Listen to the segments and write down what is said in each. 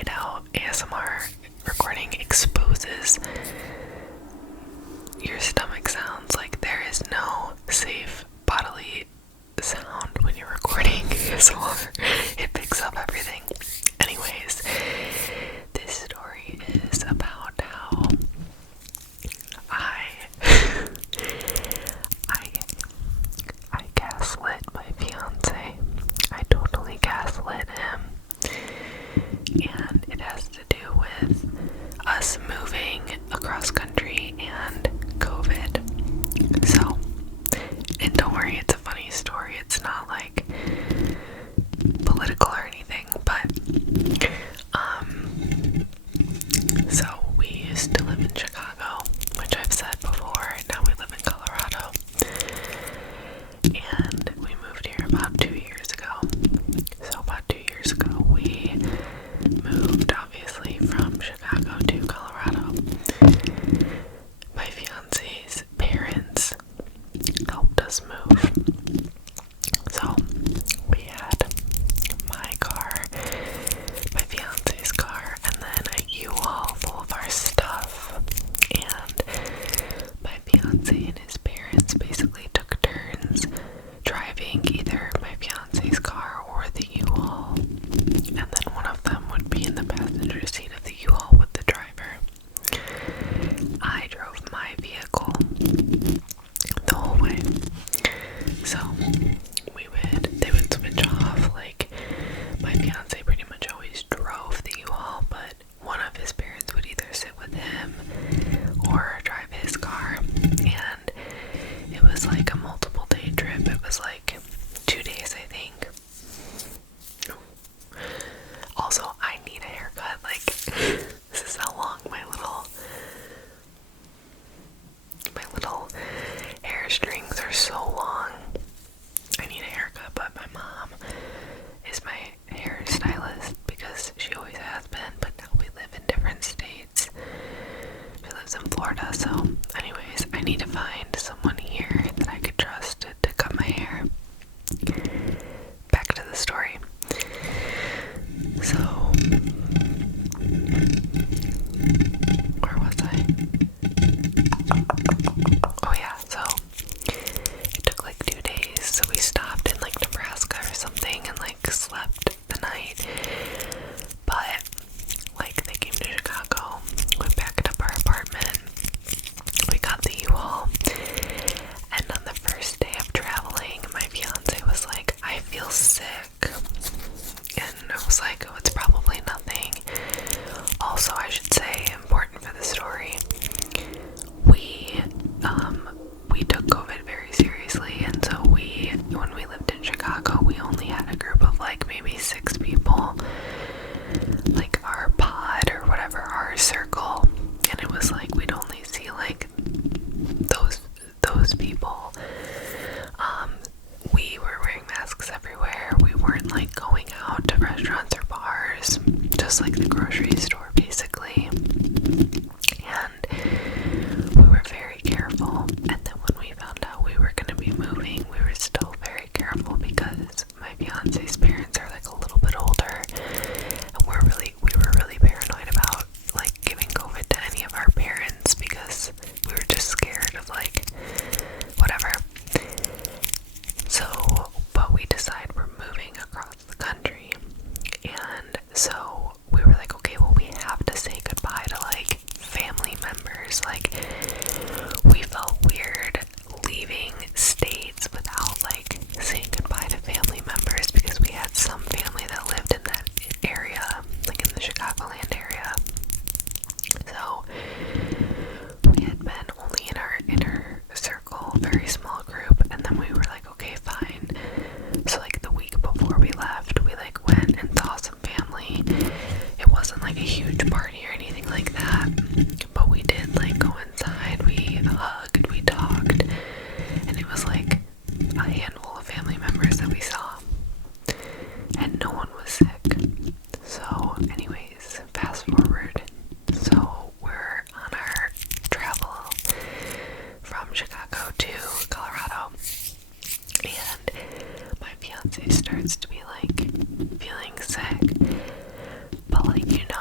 hate how ASMR recording exposes your stomach sounds. Like, there is no safe bodily sound when you're recording ASMR. It picks up everything. Anyways, this story is about how I gaslit my fiance. I totally gaslit him. And it has to do with us moving across country and COVID. So, and don't worry, it's a funny story. It's not like political or anything, but so we used to live in Chicago, which I've said before. Now we live in Colorado. And we moved here about 2 years ago. So about 2 years ago, we moved, obviously, from Chicago to Colorado. My fiance's parents helped us move. So we had my car, my fiance's car, and then a U-Haul full of our stuff. And my fiance and his parents basically took turns driving either my fiance's car or the U-Haul, and then one of them would be in the passenger seat of the U-Haul with the driver. I drove my vehicle the whole way. So they would switch off. Like, my fiance pretty much always drove the U-Haul, but one of his parents would either sit with him or drive his car. And it was like a multiple day trip. It was like 2 days, I think. Also, I need a haircut. Like, this is how long my little hair strings are so long. I need a haircut, but my mom is my hairstylist because she always has been, but now we live in different states. She lives in Florida, so anyways, I need to find someone here that I could trust to cut my hair. Back to the story. So, where was I? Oh yeah, so it took like 2 days, so we stopped in like Nebraska or something and like slept the night. But like, they came to Chicago, we packed up our apartment, we got the U-Haul, and on the first day of traveling, my fiance was like, I feel sick. And I was like, oh, it's probably nothing. Also, I should say, important for the story, we took COVID very seriously, and so when we lived in Chicago, we only had a group of like maybe 6 people, like our pod or whatever, our circle, and it was like we'd only see like those people. We were wearing masks everywhere. We weren't like going out to restaurants or bars, just like the grocery store basically. And we were very careful. And then when we found out we were going to be moving, we were still very careful because my fiance's parents are like a little bit older, and we were really paranoid about like giving COVID to any of our parents because we were just scared of like whatever. So, but we decided we're moving across the country, and so we were like, okay, well, we have to say goodbye to like family members. Like, we felt weird leaving states without like saying goodbye to family members because we had some family that lived in that area, like in the Chicagoland area. So we had been only in our inner circle, very small group, and then we were like, okay, fine. So like the week before we left, we like went and saw some family. It wasn't like a huge party or anything like that, but we did like go inside, we hugged, we talked, and it was like a handful of family members that we saw, and no one was sick. So anyways, fast forward. So we're on our travel from Chicago to Colorado, and my fiance starts to be like feeling sick, but like, you know,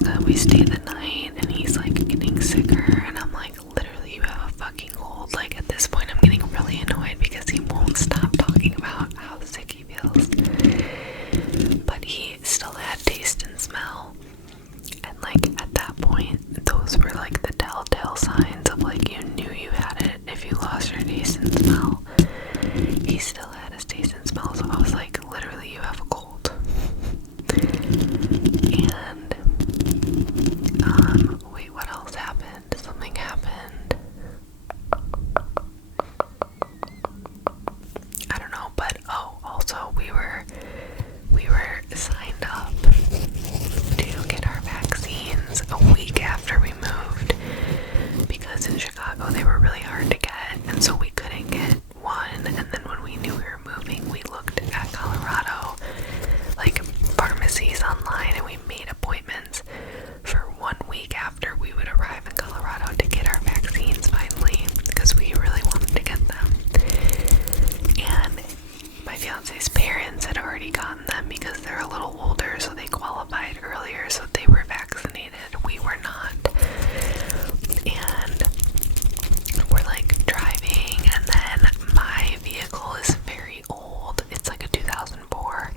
Alaska. We stayed the night and he's like getting sicker, and I'm like, literally, you have a fucking cold. Like, at this point I'm getting really annoyed because he won't stop talking about how sick he feels. But he still had taste and smell, and like at that point those were like the telltale signs of like you knew you had it if you lost your taste and smell. He still had his taste and smell, so I was like, literally, you have a cold. And wait, what else happened? Something happened. I don't know, but also we were signed up to get our vaccines a week after we moved, because in Chicago they were really hard to get, and so we couldn't get one. And then when we knew we were moving, we looked at Colorado, like pharmacies online, and we made appointments for 1 week after we would arrive in Colorado to get our vaccines finally, because we really wanted to get them. And my fiance's parents had already gotten them because they're a little older, so they qualified earlier, so they were vaccinated. We were not. And we're like driving, and then my vehicle is very old. It's like a 2004,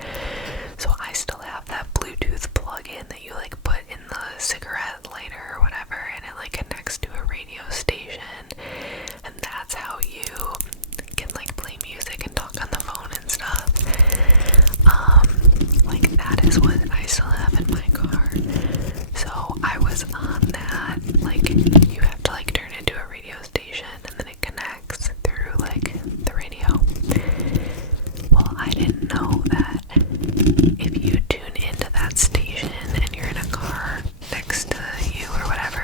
so I still have that Bluetooth plug-in that you like put in the cigarette lighter or whatever, and it like connects to a radio station, and that's how you can like play music and talk on the phone and stuff. Like that is what I still have in my car. So I was on that, like you have to like turn into a radio station and then it connects through like the radio. Well, I didn't know that if you tune into that station and you're in a car next to you or whatever,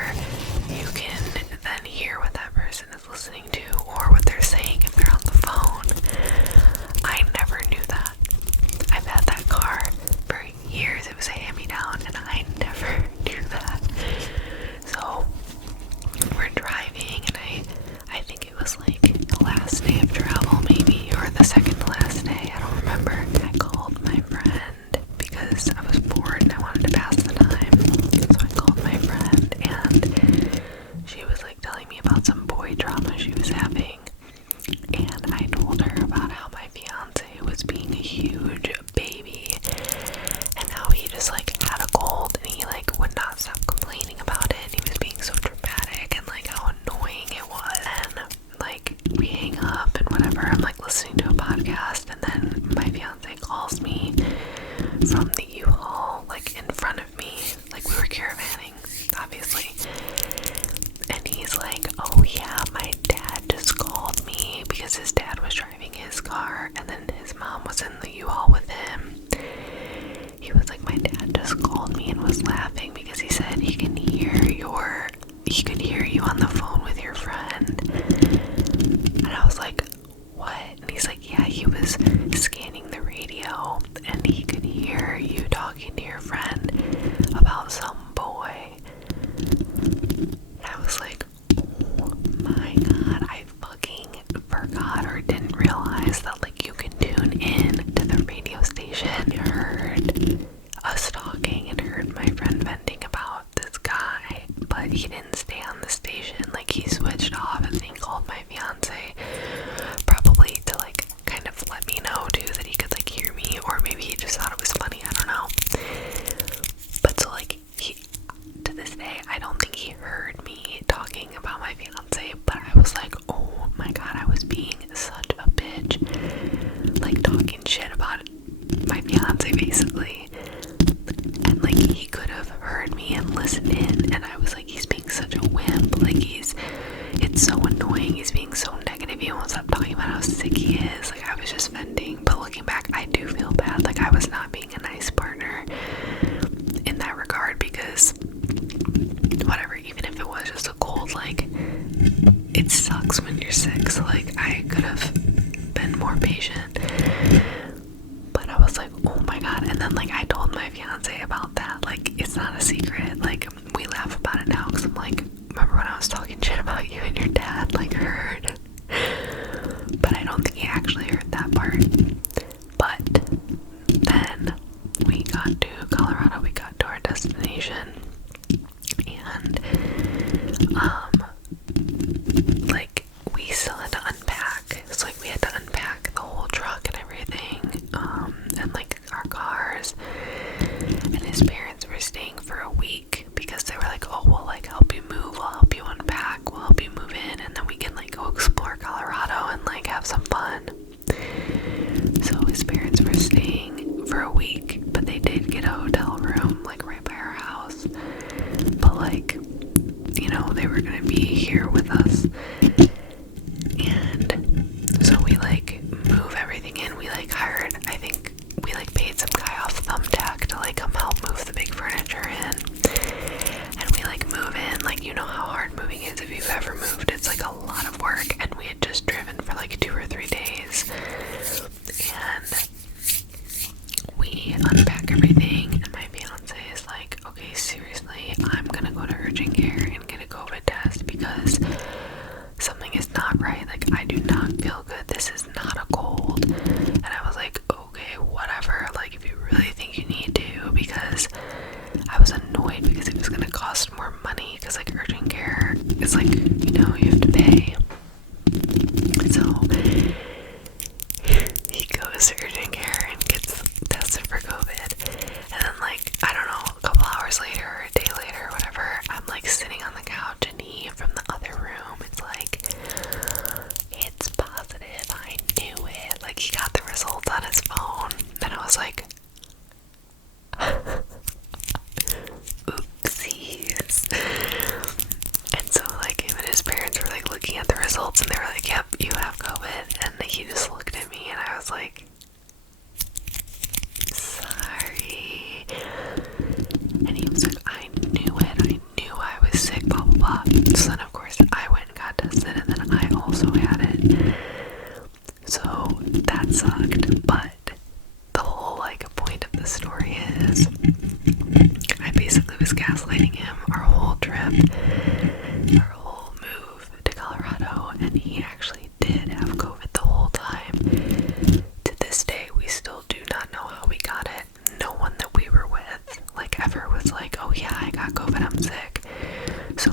you can then hear what that person is listening to or what they're saying if they're on the phone. I never knew that. I've had that car for years. It was a hand-me-down, and I never knew that. So we're driving, and I think it was like the last day of travel, maybe, or the second to last day. I don't remember. I called my friend because I was bored and I wanted to pass the time. So I called my friend, and she was like telling me about some boy drama she was having. And I told her about how my fiance was being a huge baby and how he just like had a cold and he like would not stop complaining about it, and he was being so dramatic and like how annoying it was. And like we hang up and whatever, I'm like listening to a podcast, and then my fiance calls me from the U-Haul like in front of me, like we were caravanning obviously, and he's like, oh yeah, my dad just called me, because his dad was driving his car and then his mom was in the U-Haul with him. He was like, my dad just called me and was laughing because he said he could hear you on the phone with your friend. And I was like, what? And he's like, yeah, he was scanning the radio and he could hear you talking to your friend about some boy. And I was like, oh my god, I fucking forgot or didn't realize that like you can tune in to the radio station. I heard us talking and heard my friend venting about this guy, but he didn't stay on the station. Like he switched off and he called my fiance, probably to like kind of let me know too that he could like hear me, or maybe he just thought it was funny, I don't know. But so like to this day, I don't think he heard me talking about my fiance, but I was like, oh my god, I was being such a bitch, like talking shit about my fiance basically, and like he could have heard me and listened in, and I was like, he's being such a wimp, like it's so annoying, he's being so negative, he won't stop talking about how sick he is. Like I was just venting, but looking back, I do feel bad, like I was not being a nice partner in that regard, because whatever, even if it was just a cold, like it sucks when you're sick, so like I could have been more patient. But I was like, oh my god. And then like I told my fiance about that, like it's not a secret, like we laugh about it now because I'm like, remember when I was talking shit about you and your dad like heard? But I don't think he actually heard that part. But then we got to Colorado, we got to our destination, were gonna be here with us. And so we like move everything in. We like hired, I think we like paid some guy off Thumbtack to like come help move the big furniture in. And we like move in, like you know how hard moving is if you've ever moved. It's like a lot of work, and we had just driven for like 2 or 3 days. And we unpack everything, and my fiance is like, okay, seriously, I'm gonna go to urgent care and get a COVID test because something is not right. Like, I do not feel good. This is not a cold. And I was like, okay, whatever. Like, if you really think you need to, because I was annoyed because it was gonna cost more money because like urgent care is like, you know, you have to pay. So he goes to urgent care and gets tested for COVID. And then like, I don't know, a couple hours later or a day later or whatever, I'm like sitting on the couch and he from the other room is like, it's positive, I knew it. Like he got the results on his phone. And I was like, oopsies. And so like him and his parents were like looking at the results and they were like, yep, you have COVID. And he just looked at me and I was like, sorry. And he was like, I knew it, I knew I was sick, blah blah blah. So then of course I went and got tested and then I also had it. So that sucked. But the whole like point of the story is I basically was gaslighting him our whole trip, our whole move to Colorado, and he actually did have COVID the whole time. To this day, we still do not know how we got it. No one that we were with, like, ever was like, oh yeah, I got COVID, I'm sick. So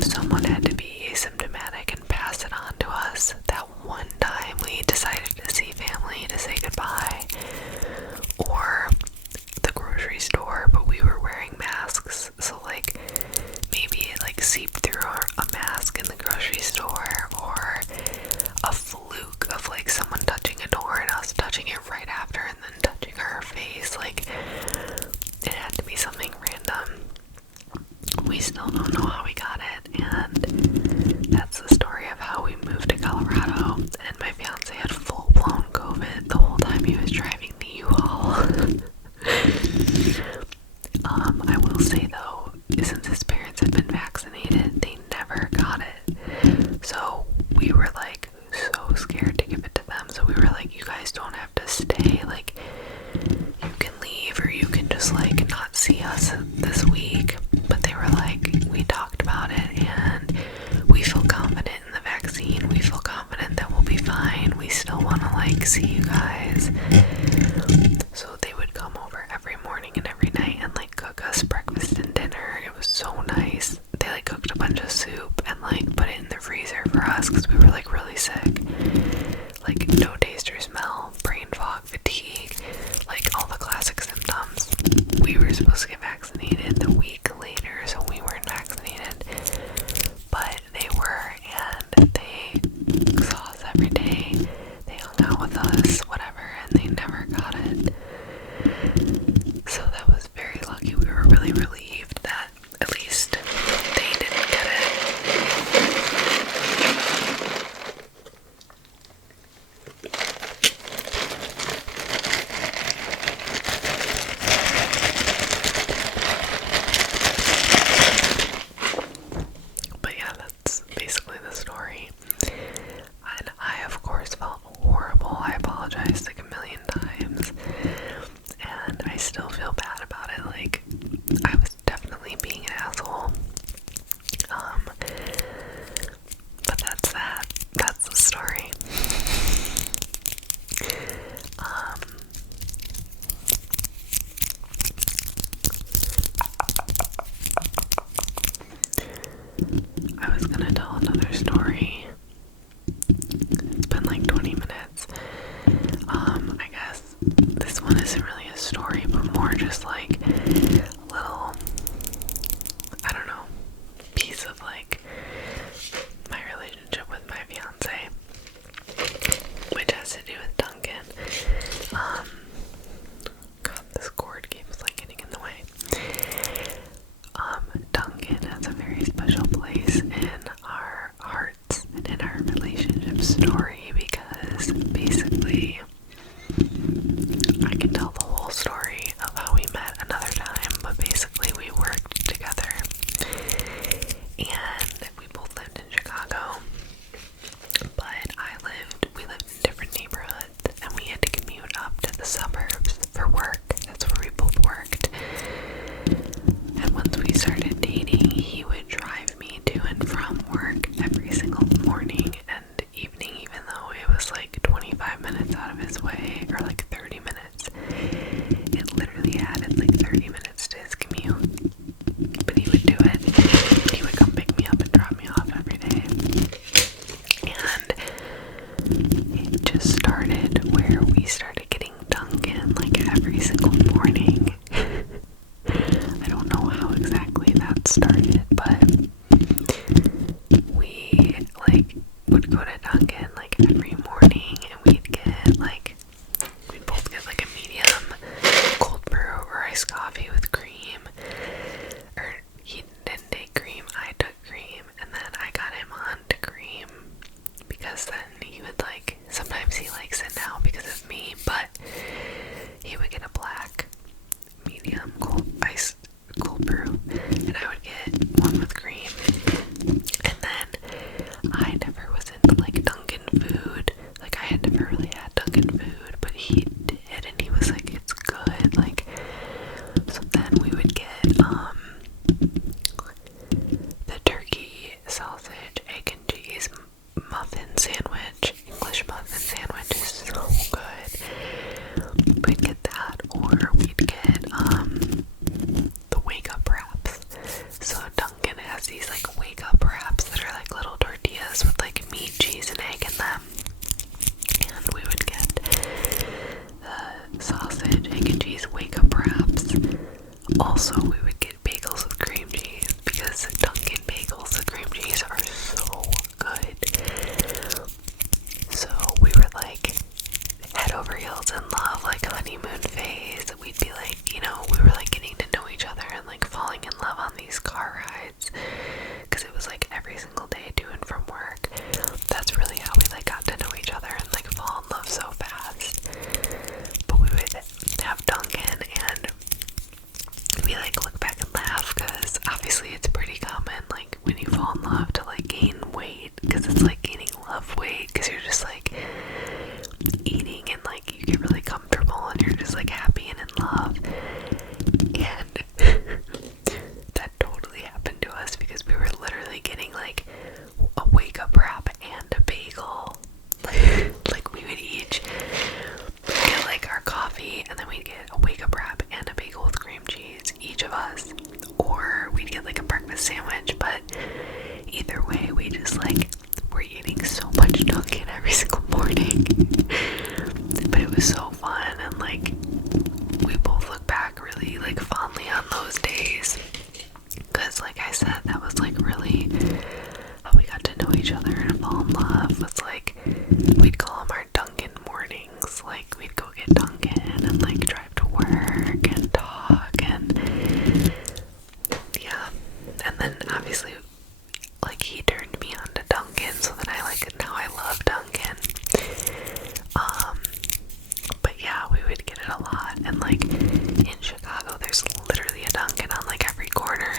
someone had to be asymptomatic and pass it on to us. That one time we decided to see family, to say goodbye, or the grocery store, but we were wearing masks, so like maybe it like seeped through a mask in the grocery store, or a fluke of like someone touching a door and us touching it right after and then touching our face. Like it had to be something random. We still don't know how we got it, and that's the story of how we moved to Colorado. And my fiance had full-blown COVID the whole time he was driving the U-Haul. I will say though, since his parents had been vaccinated, they never got it. So we were like so scared to give it to them. So we were like, you guys don't have to stay. Like, you can leave or you can just like not see us this week. But they were like, we talked about it and we feel confident in the vaccine. We feel confident that we'll be fine. We still want to like see you guys. So they would come over every morning and every night and like cook us breakfast and dinner. It was so nice. They like cooked a bunch of soup and like put it in the freezer for us because we were like really sick. Like no taste or smell, brain fog, fatigue, like all the classic symptoms. We were supposed to get vaccinated the week later, so we weren't vaccinated. But they were, and they saw us every day. They hung out with us, whatever, and they never got it. So that was very lucky. We were really relieved that at least they didn't get it. But yeah, that's basically the story. And I, of course, felt horrible. I apologized like a million times. And I still feel bad about it. Like, I was definitely being an asshole. But that's that. That's the story. I was gonna tell another story. It's been like 20 minutes. I guess this one isn't really a story, but more just like a little, I don't know, piece of like my relationship with my fiance, which has to do with Dunkin. God, this cord keeps like getting in the way. Dunkin has a very special place in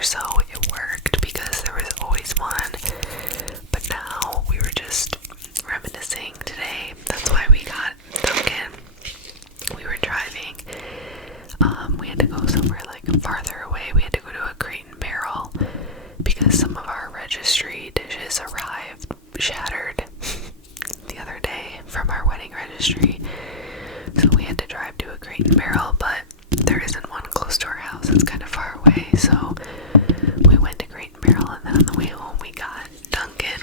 so it worked because there was always one. But now we were just reminiscing today. That's why we got Dunkin. We were driving. We had to go somewhere like farther away. We had to go to a Crate and Barrel because some of our registry dishes arrived shattered the other day from our wedding registry. So we had to drive to a Crate and Barrel, but there isn't one close to our house. It's kind of far away. So we went to Crate and Barrel, and then on the way home we got Dunkin.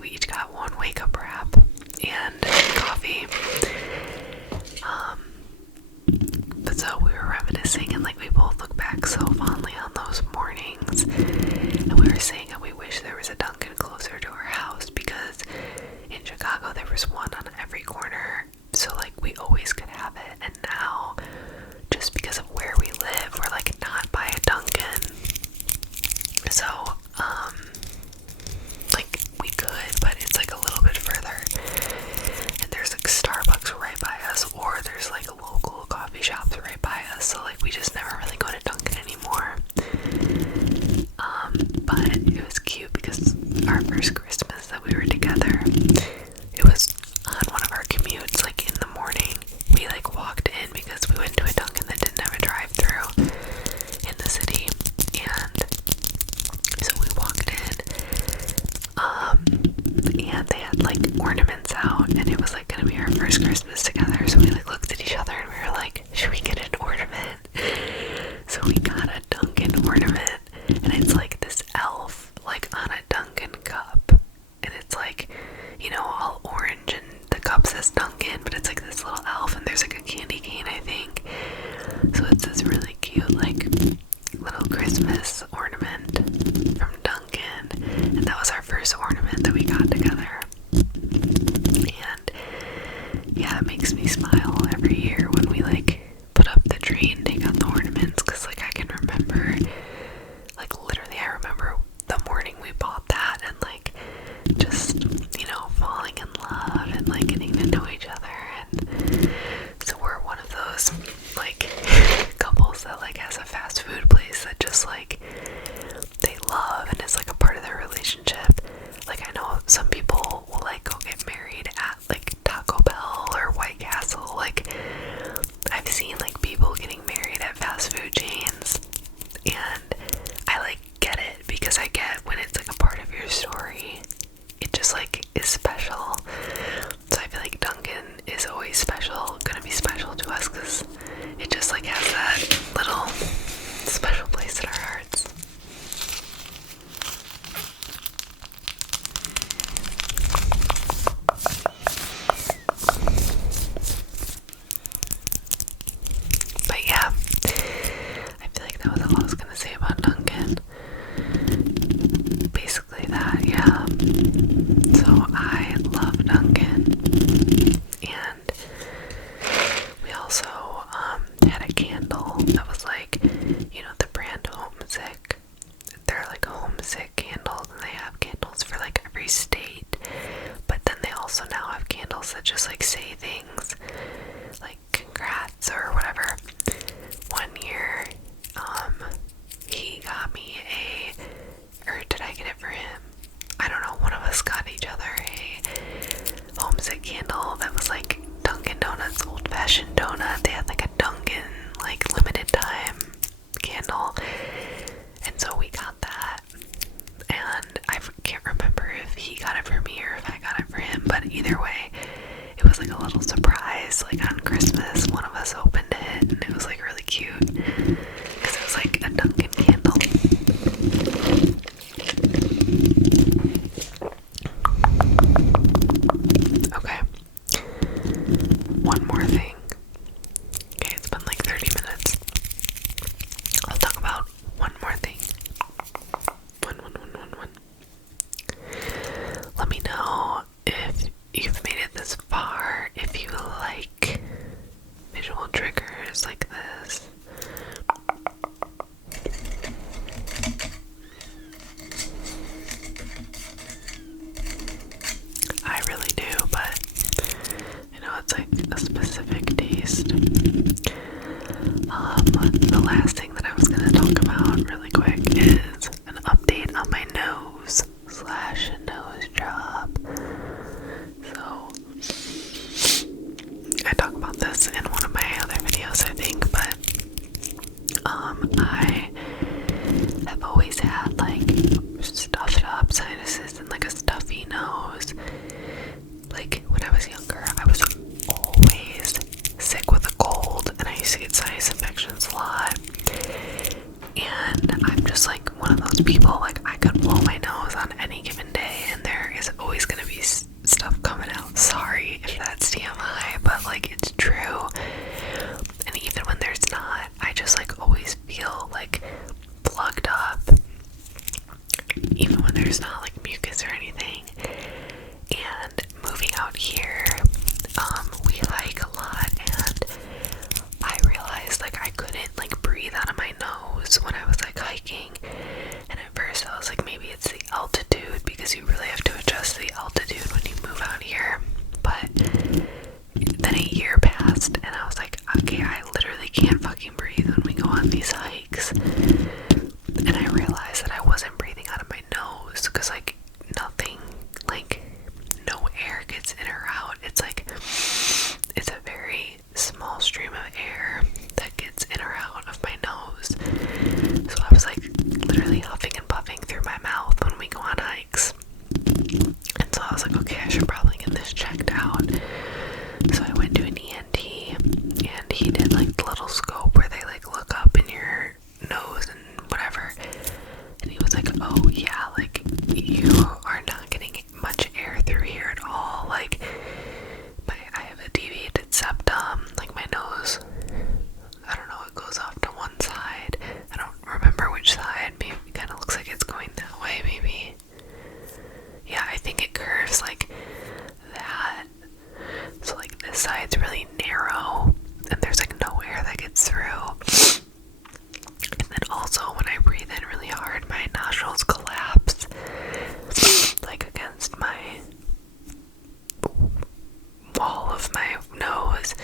We each got one wake up wrap and coffee. But so we were reminiscing, and like we both look back so fondly on those mornings, and we were saying that we wish there was a Dunkin closer to our house because in Chicago there was one on every corner, so like we always could have it. And now, just because of where we live, we're like not by a Dunkin. So like we could, but it's like a little bit further, and there's like Starbucks right by us, or there's like local coffee shops right by us, so like we just never really go to Dunkin anymore. But it was cute because our first Christmas that we were together, it was on one of our commutes, like in the morning. We like walked in because we went to a Dunkin that didn't have a drive-thru in the city, and so we walked in, and they had like ornaments out, and it was like gonna be our first Christmas together. So we like looked at each other and we were like, should we get an ornament? So we got a Dunkin ornament, and it's like this elf like on a Dunkin cup, and it's like, you know, all orange, and the cup says Dunkin, but it's like this little elf, and there's like a candy cane, I think. So it's this really cute like little Christmas ornament from Dunkin, and that was our first ornament that we got together. And yeah, it makes me smile every year when we like put up the tree and take out the ornaments, because like I can remember, like literally I remember the morning we bought that, and like just, you know, falling in love and like getting to know each other. And so we're one of those like couples that like has a fast food place that just like they love, and it's like a part of their relationship. Like I know some people will like go get married at like Taco Bell or White Castle. Like I've seen like people getting married at fast food chains, and I like get it, because I get when it's like a part of your story, it just like is special. So I feel like Dunkin is always special, gonna be special to us, because it just like has that little special place in our hearts. But yeah, I feel like that was all I was gonna say about Dunkin. Basically that, yeah. So I love Dunkin, and we also had a candle that was like, you know, the brand Homesick. They're like Homesick candles, and they have candles for like every state, but then they also now have candles that just like say things like congrats or whatever. One year he got me or did I get it for him? I don't know, one of us got each other a Homesick candle that was like Dunkin' Donuts old-fashioned donut. They had like a Dunkin' like limited time candle, and so we got that, and I can't remember if he got it for me or if I got it for him, but either way it was like a little just like one of those people, like I could blow my nose on any given day and there is always gonna be stuff coming out. Sorry if that's TMI, but like it's true. And even when there's not, I just like always feel like plugged up, even when there's not like mucus or anything. And moving out here, we hike a lot, and I realized like I couldn't like breathe out of my nose when I was like hiking. And at first I was like, maybe it's the altitude, because you really have to adjust the altitude when you move out here. But then a year passed and I was like, okay, I literally can't fucking breathe when we go on these hikes. And I realized that I wasn't breathing out of my nose, because like nothing, like no air gets in or out. It's like, it's a very small stream of air that gets in or out of my nose. So I was like literally huffing and puffing through my mouth when we go on hikes. And so I was like, okay, I should probably get this checked out. So I went to an ENT, and he did like the little scope where they like look up in your nose and whatever. And he was like, oh yeah, like you are not getting much air through here at all. Like I have a deviated septum, like my nose, I don't know, it goes off to one side. I don't remember which side. Maybe it kind of looks like it's going that way, maybe. Yeah, I think it curves like that. So like this side's really narrow, and there's like no air that gets through. And then also when I breathe in really hard, my nostrils collapse, like against my wall of my nose.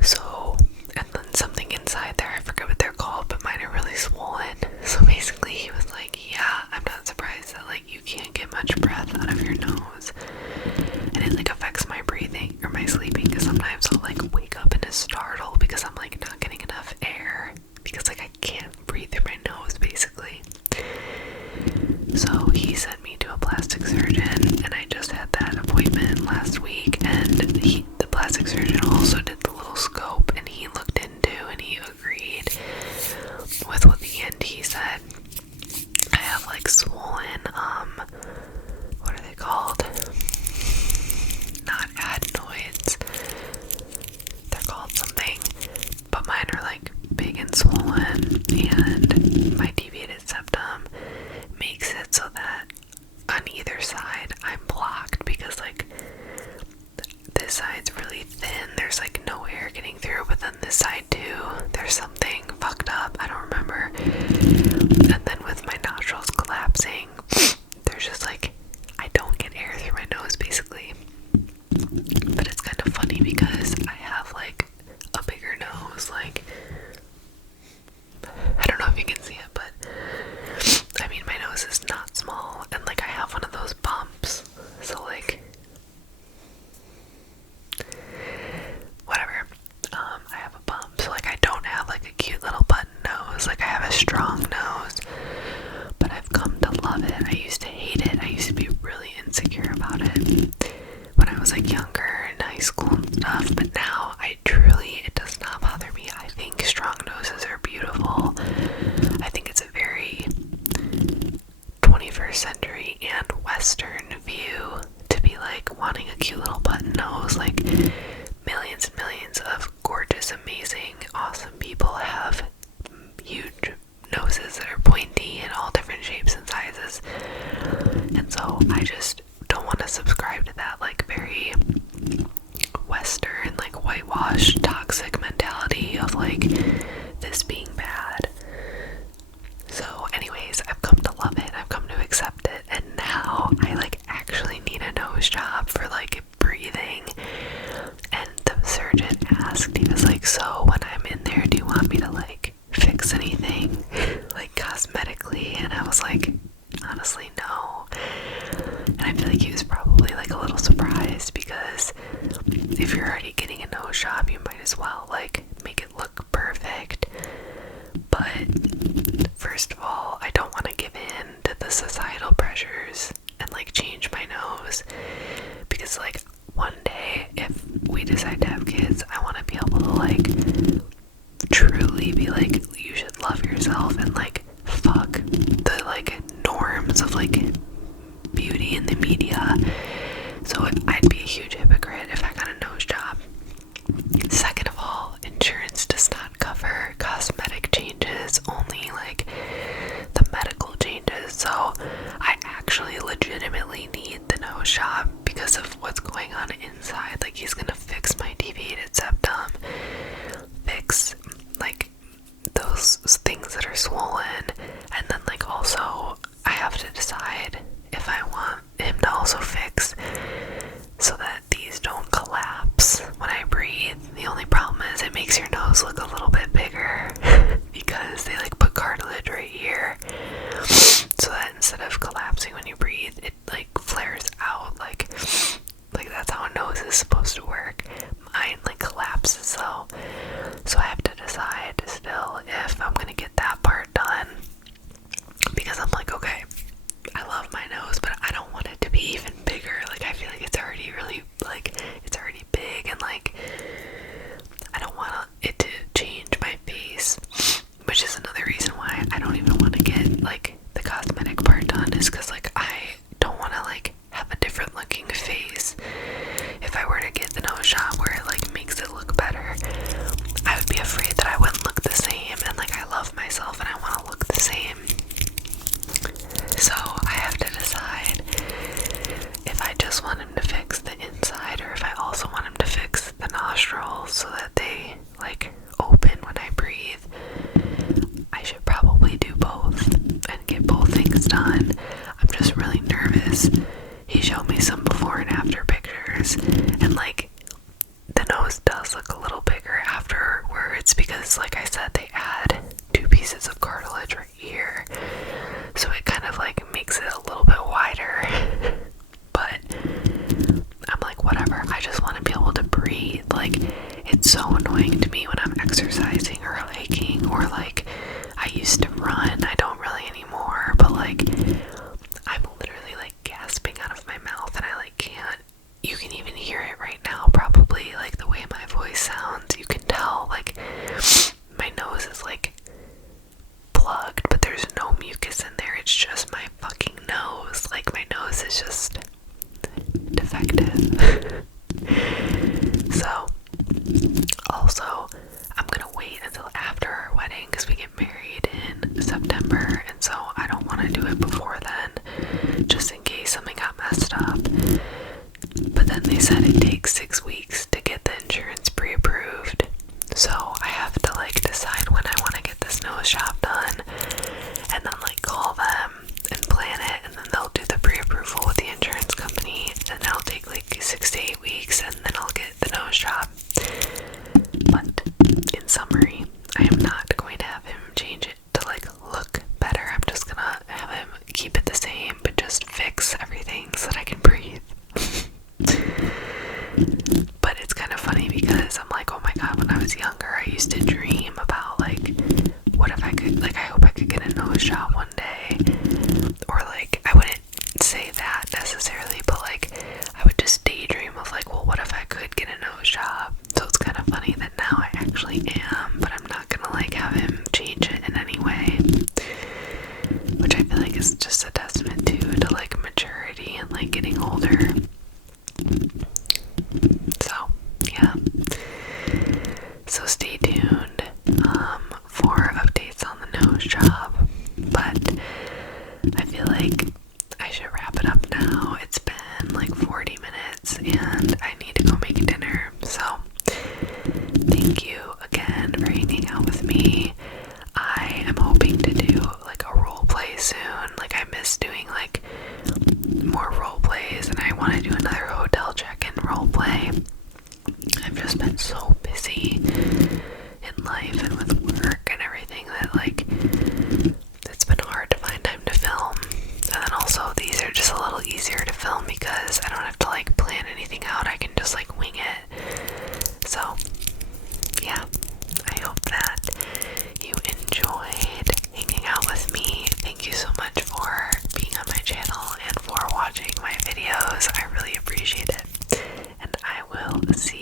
So, and then something inside there, I forget what they're called, but mine are really swollen. So basically he was like, yeah, I'm not surprised that like you can't get much breath out of your nose. And it like affects my breathing or my sleeping, because sometimes I'll like wake up and just startle because I'm like not getting enough air, because like I can't breathe through my nose basically. So he sent me to a plastic surgeon, and I just had that appointment last week, and the plastic surgeon also did the little scope, and he looked into and he agreed with what the ENT said. I have like swollen, what are they called? Not adenoids. They're called something, but mine are like big and swollen, and my deviated septum makes it so that on either side I'm blocked, because like this side's really thin, there's like no air getting through, but then this side too, there's something fucked up, I don't remember. And then with my nostrils collapsing, there's just like, I don't get air through my nose basically. But it's kind of funny because I have like a bigger nose, like I don't know if you can see it, but I mean my nose is not small, and like I have one of those bumps, so like whatever, I have a bump, so like I don't have like a cute little button nose, like I have a strong nose, but I've come to love it. I used to hate it, I used to be really insecure about it when I was like younger in high school and stuff, but now it does not bother me. I think strong noses are beautiful. I think it's a very 21st century and Western view to be like wanting a cute little button nose. Like millions and millions of gorgeous, amazing, awesome people have huge noses that are pointy in all different shapes and sizes, and so I just don't want to subscribe to that like very Western, like whitewashed, toxic mentality of like this being bad. So anyways, I've come to love it, I've come to accept it, and now I like actually need a nose job for like breathing. And the surgeon asked, he was like, so when I'm in there, do you want me to like fix anything like cosmetically? And I was like, honestly no. And I feel like he was probably like a little surprised, because if you're already getting a nose job, you might as well like make it look perfect. But first of all, I don't want to give in to the societal pressures and like change my nose, because like one day if we decide to have kids, I want to be able to like truly be like, you should love yourself and like fuck get like the cosmetic part done is because like I don't want to like have a different looking face. If I were to get the nose job where it like makes it look better, I would be afraid that I wouldn't look the same, and like I love myself and I want to look the same. So I have to decide if I just want him to fix the inside or if I also want him to fix the nostrils so that they like open when I breathe. I should probably do both and get both things done. I'm just really nervous. He showed me some before and after pictures, and like the nose does look a little bigger afterwards because like I said, they add 2 pieces of cartilage right here, so it kind of like makes it a little bit wider. But I'm like, whatever, I just want to be able to breathe. Like, it's so annoying to me when I'm exercising or hiking, or like I used to run. I don't really anymore, but like I'm literally like gasping out of my mouth and I like can't. You can even hear it right now, probably, like the way my voice sounds. You can tell like my nose is like plugged, but there's no mucus in there. It's just my fucking nose. Like my nose is just defective. So also I'm gonna wait until after our wedding because we get married in September, and so I don't want to do it before then, just in case something got messed up. But then they said it takes 6 weeks to get the insurance pre-approved, so I have to like decide when I want to get this nose job done, and then like call them and plan it, and then they'll do the pre-approval with the insurance company, and that'll take like 6 to 8 weeks, and then I'll get the nose job. But in summary, I am not going to have him change it to like look better. I'm just gonna have him keep it the same, but just fix everything so that I can breathe. But it's kind of funny because I'm like, oh my god, when I was younger, I used to dream about like, what if I could, like, I hope I could get a nose job one day. Or like, I wouldn't say that necessarily, but like, I would just daydream of like, well, what if I could get a nose job? So it's kind of funny that now I actually am, but I'm not gonna like have him change it in any way. Which I feel like is just a testament to like maturity and like getting older. So yeah. So stay tuned for updates on the nose job. But I feel like I should wrap it up now. It's been like 40 minutes and I need to go make dinner. So thank you again for hanging out with me. I am hoping to do like a role play soon. Like I miss doing like more role plays, and I want to do another hotel check-in role play. I've just been so busy in life and with work and everything that like it's been hard to find time to film. And then also these are just a little easier to film because I don't have to like plan anything out. I can just like wing it. So yeah, I hope that you enjoyed hanging out with me. Thank you so much for being on my channel and for watching my videos. I really appreciate it. And I will see